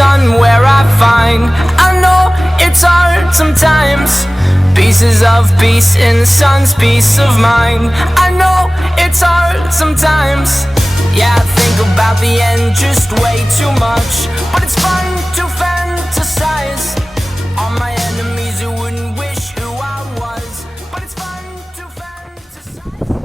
sun where I find. I know it's hard sometimes. Pieces of peace in the sun's peace of mind. I know it's hard sometimes. Yeah, I think about the end just way too much, but it's fun to fantasize on my enemies who wouldn't wish who I was. But it's fun to fantasize.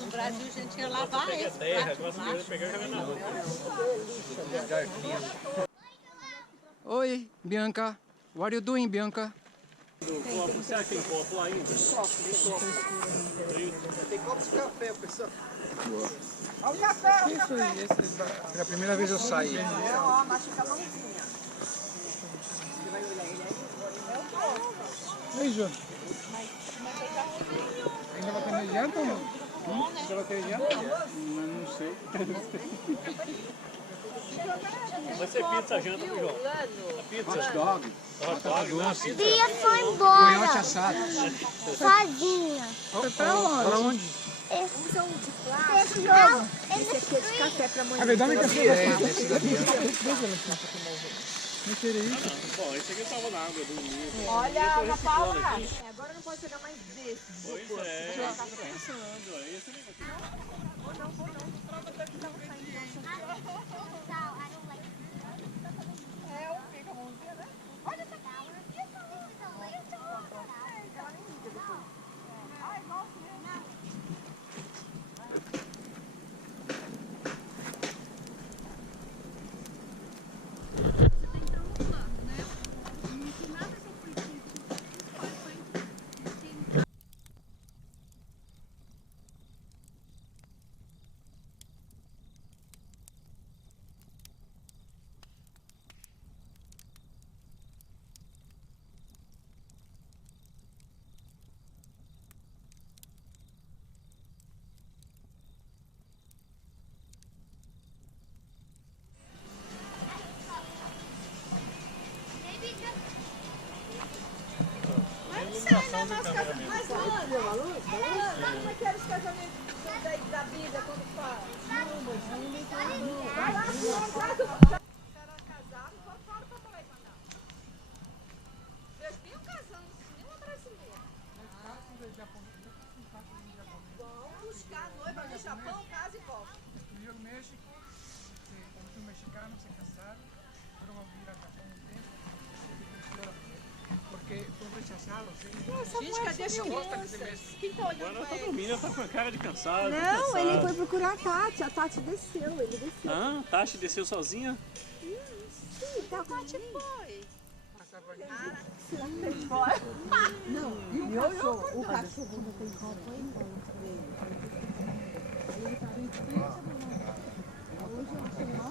No Brasil a gente ia lavar esse prato. Oi, Bianca. What are you doing, Bianca? Será que tem copo lá ainda? Tem copo de café, pessoal. Olha o café, Pela primeira vez eu saí. Ó, machuca a mãozinha. Ei, Jô. Ainda vai ter janta ou não? Ainda vai ter janta? Não sei. Vai ser pizza a janta pro João. A pizza. Hot dog. Bia foi embora. Coiote assado. Sozinha. Pra onde? Esse é um de plástico. Esse aqui é de café pra amanhã. A verdade é que esse daqui não queria isso. Bom, esse aqui eu tava na água do livro. Olha, Ana Paula. Agora não pode pegar mais desse. Pois é, eu tava pensando. Aí esse negócio. Mas, Ana, sabe como é que era os casamentos da Bíblia quando fala? Vai lá, era casado, fora pra falar em Canal. Eles vinham casando, nenhuma brasileira. Vão buscar a noiva no Japão, casa e volta. Fui ao México, quando fui mexicano, se casaram, foram a vivir a Japão um tempo, porque foram rechazados. Gente, cadê as crianças? Quem tá olhando Agora pra todo ele? menino tá com a cara de cansado. Não, ele foi procurar a Tati desceu, ele desceu. Ah, Tati desceu sozinha? Sim, tá com Tati foi. Não, e o cachorro? O cachorro não tem como, foi embora. Aí ele parou em frente a mão. Hoje eu achei, ó.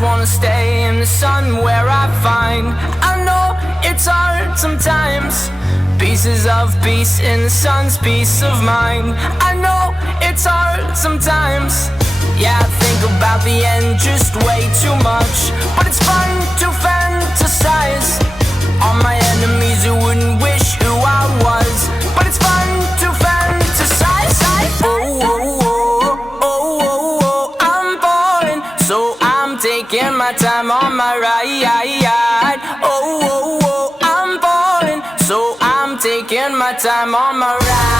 just wanna stay in the sun where I find. I know it's hard sometimes. Pieces of peace in the sun's peace of mind. I know it's hard sometimes. Yeah, I think about the end just way too much, but it's fun to fantasize on my enemies who wouldn't wish who I was. But it's fun to fantasize. Oh, oh, oh, oh, oh, oh, I'm falling, so I'm taking my time on my ride. Oh, oh, oh, I'm falling, so I'm taking my time on my ride.